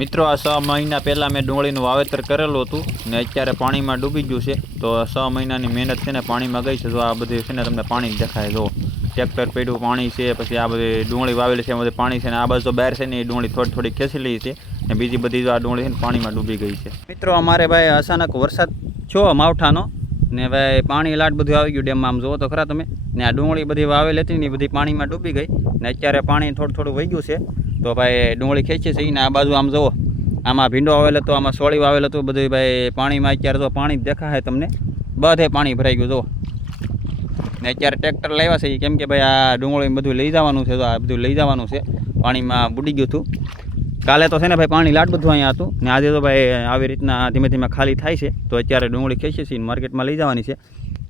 મિત્રો આ 6 મહિના પહેલાં મેં ડુંગળીનું વાવેતર કરેલું હતું ને અત્યારે પાણીમાં ડૂબી ગયું છે. તો 6 મહિનાની મહેનત છે ને પાણીમાં ગઈ છે. તો આ બધી છે ને તમને પાણી દેખાય. જો ટ્રેક્ટર પડ્યું પાણી છે, પછી આ બધી ડુંગળી વાવેલી છે એમાં બધું પાણી છે ને આ બાજુ તો બહાર છે ને એ ડુંગળી થોડી થોડી ખેંચેલી છે ને બીજી બધી આ ડુંગળી છે ને પાણીમાં ડૂબી ગઈ છે. મિત્રો અમારે ભાઈ અચાનક વરસાદ થયો માવઠાનો ને ભાઈ પાણી લાટ બધું આવી ગયું ડેમમાં. આમ જુઓ તો ખરા તમે. ને આ ડુંગળી બધી વાવેલી હતી ને એ બધી પાણીમાં ડૂબી ગઈ ને અત્યારે પાણી થોડું થોડું વહી ગયું છે. તો ભાઈ ડુંગળી ખેંચી છે ને આ બાજુ આમ જુઓ આમાં ભીંડો વાવેલો હતો, આમાં સોળી વાવેલો હતું. બધું ભાઈ પાણીમાં અત્યારે તો પાણી જ દેખાય તમને, બધે પાણી ભરાઈ ગયું. જુઓ ને અત્યારે ટ્રેક્ટર લાવ્યા છે કેમ કે ભાઈ આ ડુંગળી બધું લઈ જવાનું છે. તો આ બધું લઈ જવાનું છે, પાણીમાં બુડી ગયું હતું. કાલે તો છે ને ભાઈ પાણી લાટ બધું અહીંયા હતું ને આજે તો ભાઈ આવી રીતના ધીમે ધીમે ખાલી થાય છે. તો અત્યારે ડુંગળી ખેંચી છે માર્કેટમાં લઈ જવાની છે.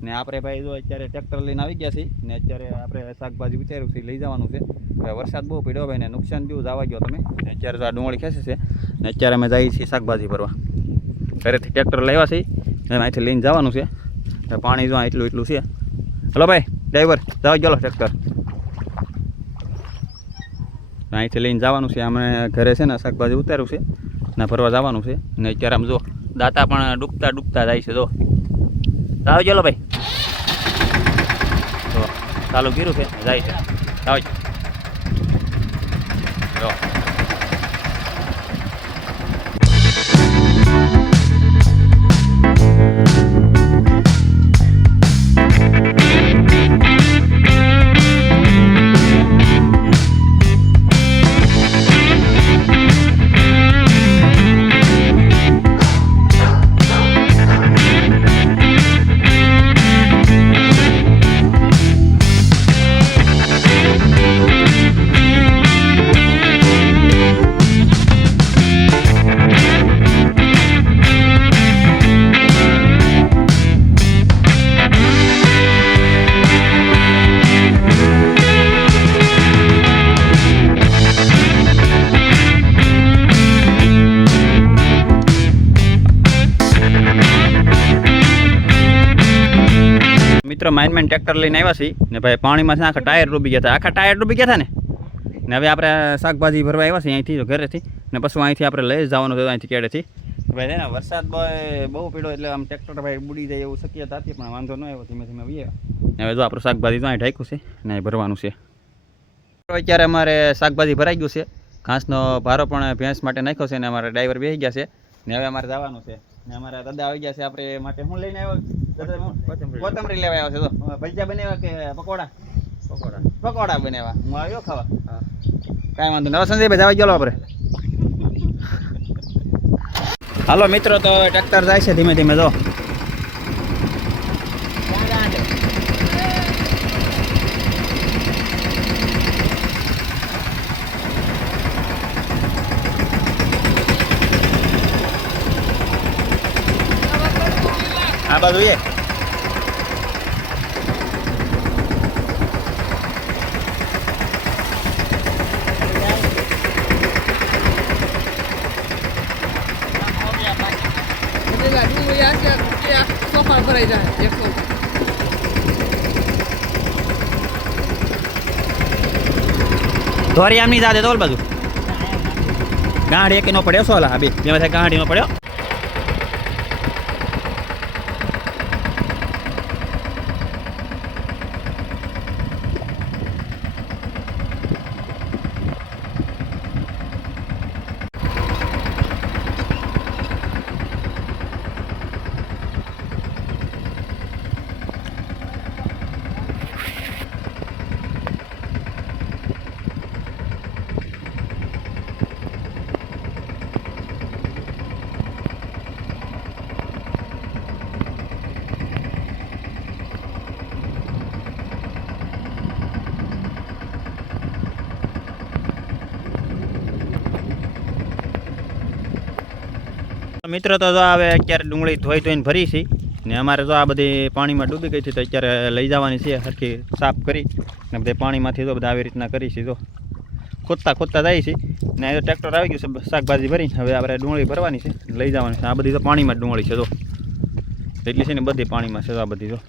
ને આપણે ભાઈ જો અત્યારે ટ્રેક્ટર લઈને આવી ગયા છીએ ને અત્યારે આપણે શાકભાજી ઉતાર્યું છે લઈ જવાનું છે. હવે વરસાદ બહુ પડ્યો ભાઈ ને નુકસાન જેવું જવા ગયો તમે. અત્યારે તો આ ડુંગળી ખેંચે છે ને અત્યારે અમે જઈએ છીએ શાકભાજી ભરવા. ઘરેથી ટ્રેક્ટર લાવ્યા છીએ અને અહીંથી લઈને જવાનું છે. પાણી જો એટલું એટલું છે. હલો ભાઈ ડ્રાઈવર જવા ગયો ટ્રેક્ટર અહીંથી લઈને જવાનું છે. અમને ઘરે છે ને શાકભાજી ઉતાર્યું છે ને ભરવા જવાનું છે. ને અત્યારે આમ જો દાંતા પણ ડૂબતા ડૂબતા જાય છે. જો જાવ ચલો ભાઈ, તો ચાલુ કર્યું છે જાય છે. જાવ જો મિત્રો માઇન ટ્રેક્ટર લઈને આવ્યા છીએ ને ભાઈ પાણીમાં છે આખા ટાયર ડૂબી ગયા હતા. આખા ટાયર ડૂબી ગયા હતા ને હવે આપણે શાકભાજી ભરવા આવ્યા છીએ અહીંથી ઘરેથી ને પછી અહીંથી આપણે લઈ જવાનું હતું અહીંથી કેડેથી. ભાઈ છે ને વરસાદ બહુ પડ્યો એટલે આમ ટ્રેક્ટર ભાઈ બુડી જાય એવું શક્યતા હતી પણ વાંધો ન આવ્યો. ધીમે ધીમે વીએ હવે જો આપણું શાકભાજી તો અહીં ઢાંક્યું છે ને અહીં ભરવાનું છે. અત્યારે અમારે શાકભાજી ભરાઈ ગયું છે. ઘાસનો ભારો પણ ભેંસ માટે નાખ્યો છે ને અમારા ડ્રાઈવર બેસી ગયા છે ને હવે અમારે જવાનું છે. ને અમારા દાદા આવી ગયા છે. આપણે માટે શું લઈને આવ્યો? કોથમરી લેવા આવ્યો છે. તો ભજીયા બનાવ્યા કે પકોડા? પકોડા બનાવ્યા. હું આવ્યો ખાવા. કાંઈ વાંધો નહીં. હવે સંજયભાઈ જવા ગયો આપણે. હાલો મિત્રો, તો ટ્રેક્ટર જાય છે ધીમે ધીમે. જો આ બાજુ એ ધોરી આમ નહીં જાતે તો બાજુ ગાંઠ એક નો પડ્યો. સોલા બે જેમાં થાય ગાંઠ નો પડ્યો. મિત્રો તો હવે અત્યારે ડુંગળી ધોઈને ભરી છે ને અમારે તો આ બધી પાણીમાં ડૂબી ગઈ છે. તો અત્યારે લઈ જવાની છે સરખી સાફ કરી ને બધે પાણીમાંથી તો બધા આવી રીતના કરી છે. તો ખોદતા જાય છે ને ટ્રેક્ટર આવી ગયું છે શાકભાજી ભરીને. હવે આપણે ડુંગળી ભરવાની છે, લઈ જવાની છે. આ બધી તો પાણીમાં જ ડુંગળી છે. તો એટલી છે ને બધી પાણીમાં છે. તો આ બધી તો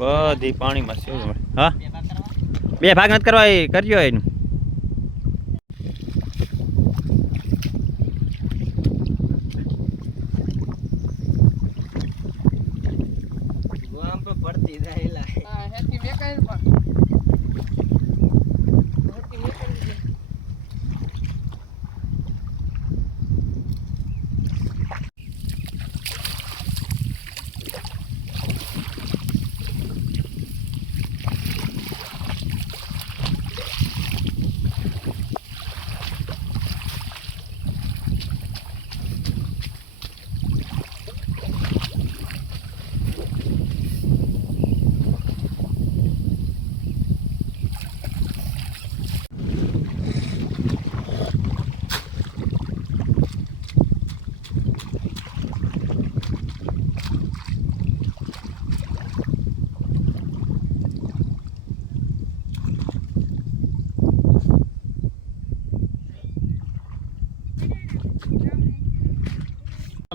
બધી પાણીમાં છે. હા, 2 ભાગ નથી કરવા, એ કરજો એનું.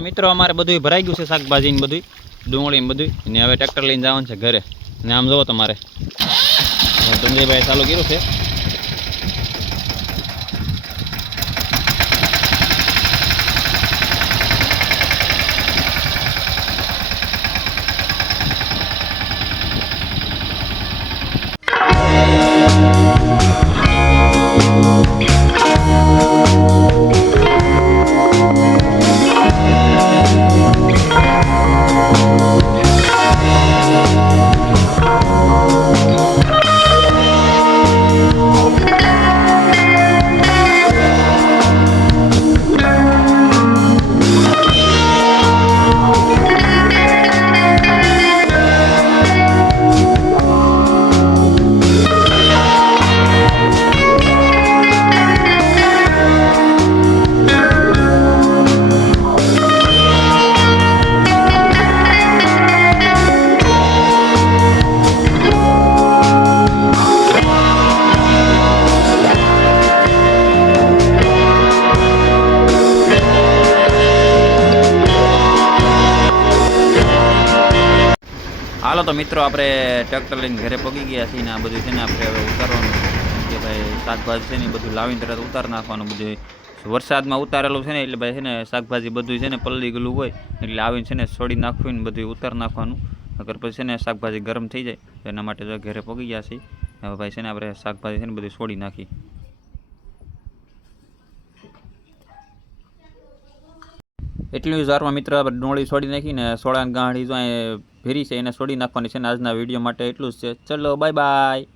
મિત્રો અમારે બધું ભરાઈ ગયું છે, શાકભાજી ને બધું, ડુંગળી ને બધું, ને હવે ટ્રેક્ટર લઈને જવાનું છે ઘરે. ને આમ જોવો તમારે સંજયભાઈ ચાલુ કર્યું છે. હાલો તો મિત્રો આપણે ટ્રેક્ટર લઈને ઘરે પગી ગયા છીએ ને આ બધું છે ને આપણે હવે ઉતારવાનું કે ભાઈ શાકભાજી છે ને બધું લાવીને તરત ઉતાર નાખવાનું. બધું વરસાદમાં ઉતારેલું છે ને એટલે ભાઈ છે ને શાકભાજી બધું છે ને પલળી ગયેલું હોય એટલે આવીને છે ને છોડી નાખવું ને બધું ઉતાર નાખવાનું. અગર પછી છે ને શાકભાજી ગરમ થઈ જાય તો એના માટે જો ઘરે પગી ગયા છીએ. હવે ભાઈ છે ને આપણે શાકભાજી છે ને બધું છોડી નાખી. એટલું જારમાં મિત્ર આપણે ડુંગળી છોડી નાખીને સોળાની ગાંઠી જો ભેરી છે એને છોડી નાખવાની છે ને આજના વિડીયો માટે એટલું જ છે. ચલો બાય બાય.